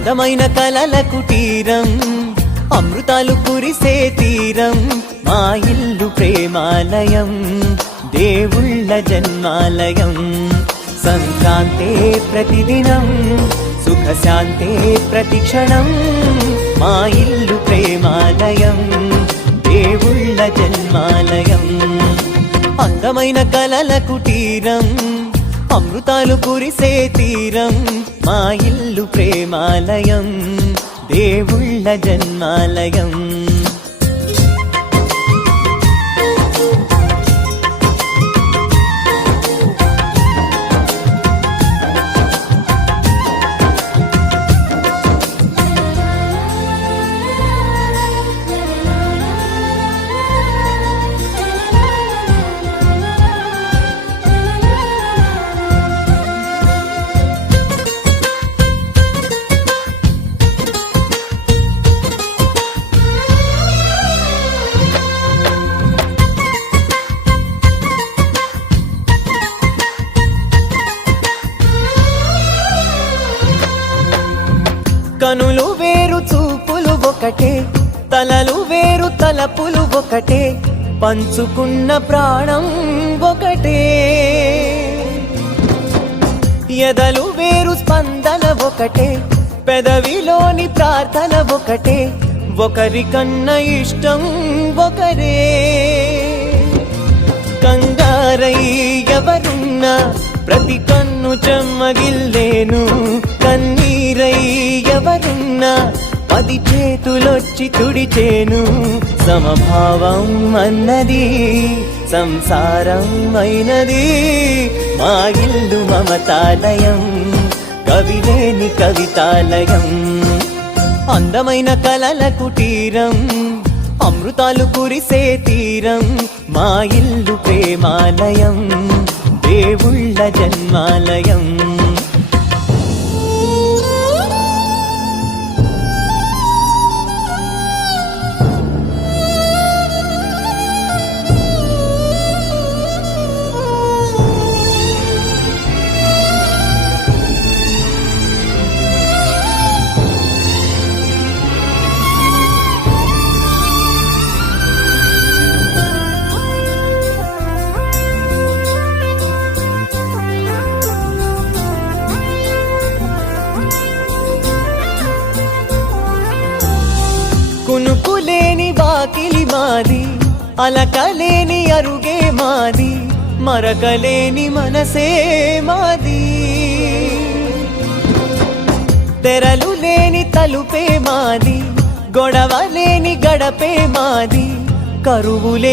అందమైన కలల కుటీరం, అమృతాలు కురిసే తీరం, మా ఇల్లు ప్రేమాలయం, దేవుళ్ళ జన్మాలయం. సంక్రాంతే ప్రతిదినం, సుఖశాంతే ప్రతిక్షణం, మా ఇల్లు ప్రేమాలయం, దేవుళ్ళ జన్మాలయం. అందమైన కలల కుటీరం, అమృతాలు కురిసే తీరం, మా ఇల్లు ప్రేమాలయం, దేవుళ్ళ జన్మాలయం. కనులు వేరు చూపులు ఒకటే, తలలు వేరు తలపులు ఒకటే, పంచుకున్న ప్రాణం ఒకటే. ఎదలు వేరు స్పందన ఒకటే, పెదవిలోని ప్రార్థన ఒకటే, ఒకరికన్నా ఇష్టం ఒకరే. కంగారై ఎవరున్నా ప్రతి కన్ను చెమ్మగిల్లేను, కన్నీరై ఎవరున్నా 10 చేతులొచ్చి తుడిచేను. సమభావం అన్నది సంసారం అయినది, మా ఇల్లు మమతాలయం, కవిలేని కవితాలయం. అందమైన కలల కుటీరం, అమృతాలు కురిసే తీరం, మా ఇల్లు ప్రేమాలయం, దేవుళ్ళ జన్మాలయం. కునుకులేని వాకిలి మాది, అలకలేని అరుగే మాది, మరకలేని మనసే మాది. తెరలు లేని తలుపే మాది, గొడవ లేని గడపే మాది, కరువులే